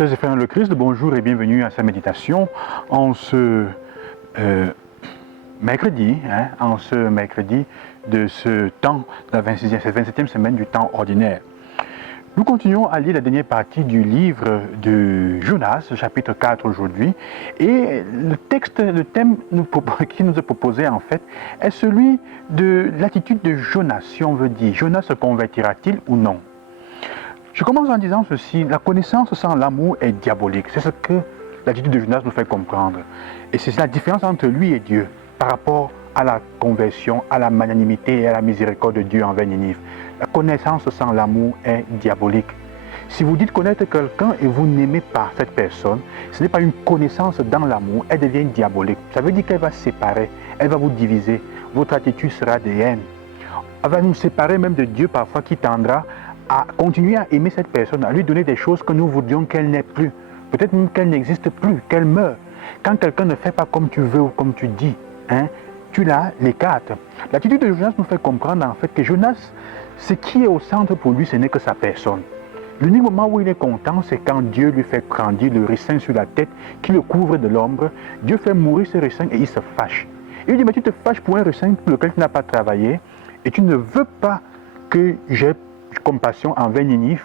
Sœurs et frères dans le Christ, bonjour et bienvenue à sa méditation en ce mercredi, de ce temps, la 27e semaine du temps ordinaire. Nous continuons à lire la dernière partie du livre de Jonas, chapitre 4 aujourd'hui, et le thème qui nous est proposé en fait est celui de l'attitude de Jonas, si on veut dire. Jonas se convertira-t-il ou non? Je commence en disant ceci, la connaissance sans l'amour est diabolique. C'est ce que l'attitude de Jonas nous fait comprendre. Et c'est la différence entre lui et Dieu par rapport à la conversion, à la magnanimité et à la miséricorde de Dieu envers Ninive. La connaissance sans l'amour est diabolique. Si vous dites connaître quelqu'un et vous n'aimez pas cette personne, ce n'est pas une connaissance dans l'amour, elle devient diabolique. Ça veut dire qu'elle va séparer, elle va vous diviser. Votre attitude sera de haine. Elle va nous séparer même de Dieu parfois qui tendra à continuer à aimer cette personne, à lui donner des choses que nous voudrions qu'elle n'ait plus. Peut-être même qu'elle n'existe plus, qu'elle meure. Quand quelqu'un ne fait pas comme tu veux ou comme tu dis, tu l'écartes. L'attitude de Jonas nous fait comprendre en fait que Jonas, ce qui est au centre pour lui, ce n'est que sa personne. L'unique moment où il est content, c'est quand Dieu lui fait grandir le ricin sur la tête, qui le couvre de l'ombre. Dieu fait mourir ce ricin et il se fâche. Il dit, mais tu te fâches pour un ricin pour lequel tu n'as pas travaillé et tu ne veux pas que j'ai compassion envers Ninive,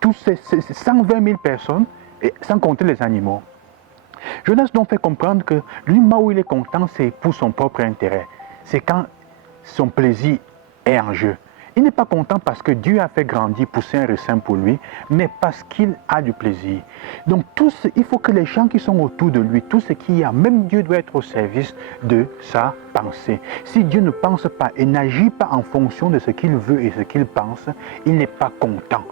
tous ces 120 000 personnes, et sans compter les animaux. Jonas donc fait comprendre que l'unique moment où il est content, c'est pour son propre intérêt. C'est quand son plaisir est en jeu. Il n'est pas content parce que Dieu a fait grandir, pousser un ricin pour lui, mais parce qu'il a du plaisir. Donc il faut que les gens qui sont autour de lui, tout ce qu'il y a, même Dieu doit être au service de sa pensée. Si Dieu ne pense pas et n'agit pas en fonction de ce qu'il veut et ce qu'il pense, il n'est pas content.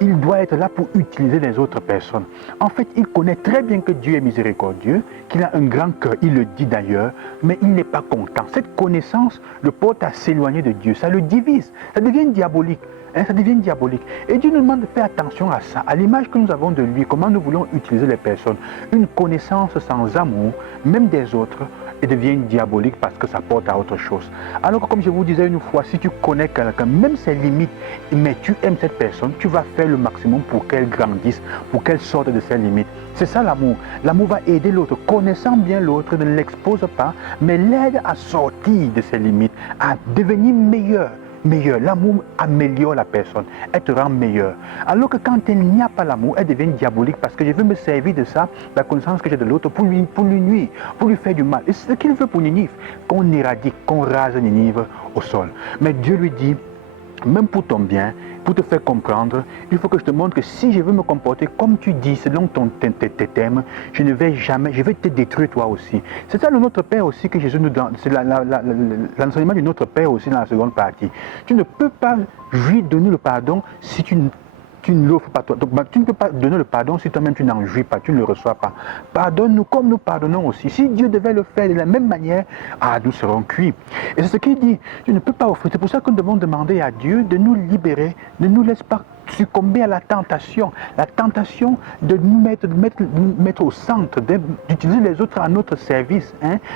Il doit être là pour utiliser les autres personnes. En fait, il connaît très bien que Dieu est miséricordieux, qu'il a un grand cœur, il le dit d'ailleurs, mais il n'est pas content. Cette connaissance le porte à s'éloigner de Dieu, ça le divise, ça devient diabolique. Ça devient diabolique. Et Dieu nous demande de faire attention à ça, à l'image que nous avons de lui, comment nous voulons utiliser les personnes. Une connaissance sans amour, même des autres, et devient diabolique parce que ça porte à autre chose. Alors que comme je vous disais une fois, si tu connais quelqu'un, même ses limites, mais tu aimes cette personne, tu vas faire le maximum pour qu'elle grandisse, pour qu'elle sorte de ses limites. C'est ça l'amour. L'amour va aider l'autre, connaissant bien l'autre, ne l'expose pas, mais l'aide à sortir de ses limites, à devenir meilleur. L'amour améliore la personne, elle te rend meilleur. Alors que quand il n'y a pas l'amour, elle devient diabolique parce que je veux me servir de ça, la connaissance que j'ai de l'autre pour lui nuire, pour lui faire du mal. Et c'est ce qu'il veut pour Ninive, qu'on éradique, qu'on rase Ninive au sol. Mais Dieu lui dit, même pour ton bien, pour te faire comprendre, il faut que je te montre que si je veux me comporter comme tu dis, selon tes thèmes, je vais te détruire toi aussi. C'est ça le Notre Père aussi que Jésus nous donne, c'est l'enseignement du Notre Père aussi dans la seconde partie. Tu ne peux pas lui donner le pardon si tu ne l'offres pas toi. Donc, tu ne peux pas donner le pardon si toi-même tu n'en jouis pas, tu ne le reçois pas. Pardonne-nous comme nous pardonnons aussi. Si Dieu devait le faire de la même manière, nous serons cuits. Et c'est ce qu'il dit. Tu ne peux pas offrir. C'est pour ça que nous devons demander à Dieu de nous libérer, ne nous laisse pas succomber à la tentation de nous mettre au centre, d'utiliser les autres à notre service.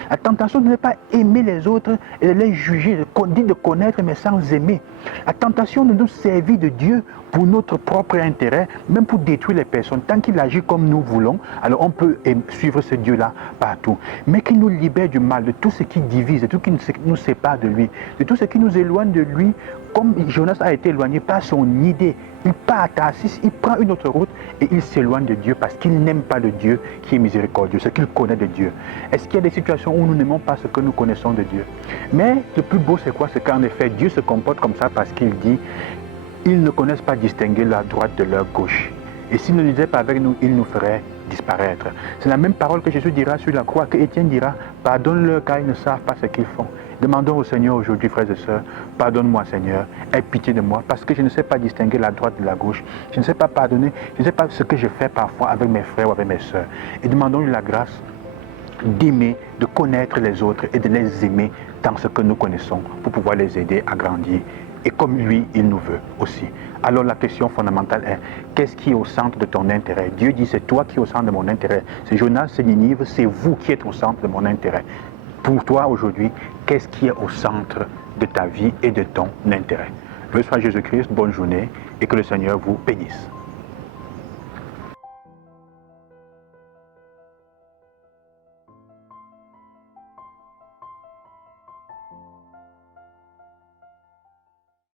La tentation de ne pas aimer les autres et de les juger, de connaître mais sans aimer. La tentation de nous servir de Dieu pour notre propre intérêt, même pour détruire les personnes. Tant qu'il agit comme nous voulons, alors on peut suivre ce Dieu-là partout. Mais qu'il nous libère du mal, de tout ce qui divise, de tout ce qui nous sépare de lui, de tout ce qui nous éloigne de lui, comme Jonas a été éloigné par son idée. Il part à Tarsis, il prend une autre route et il s'éloigne de Dieu parce qu'il n'aime pas le Dieu qui est miséricordieux, ce qu'il connaît de Dieu. Est-ce qu'il y a des situations où nous n'aimons pas ce que nous connaissons de Dieu? Mais le plus beau c'est quoi? C'est qu'en effet Dieu se comporte comme ça parce qu'il dit ils ne connaissent pas distinguer la droite de leur gauche. Et s'ils ne lisaient pas avec nous, ils nous feraient disparaître. C'est la même parole que Jésus dira sur la croix, que Étienne dira, pardonne-leur car ils ne savent pas ce qu'ils font. Demandons au Seigneur aujourd'hui, frères et sœurs, pardonne-moi Seigneur, aie pitié de moi, parce que je ne sais pas distinguer la droite de la gauche, je ne sais pas pardonner, je ne sais pas ce que je fais parfois avec mes frères ou avec mes sœurs. Et demandons-lui la grâce d'aimer, de connaître les autres et de les aimer dans ce que nous connaissons pour pouvoir les aider à grandir. Et comme lui, il nous veut aussi. Alors la question fondamentale est, qu'est-ce qui est au centre de ton intérêt? Dieu dit, c'est toi qui es au centre de mon intérêt. C'est Jonas, c'est Ninive, c'est vous qui êtes au centre de mon intérêt. Pour toi aujourd'hui, qu'est-ce qui est au centre de ta vie et de ton intérêt? Loué soit Jésus-Christ, bonne journée et que le Seigneur vous bénisse.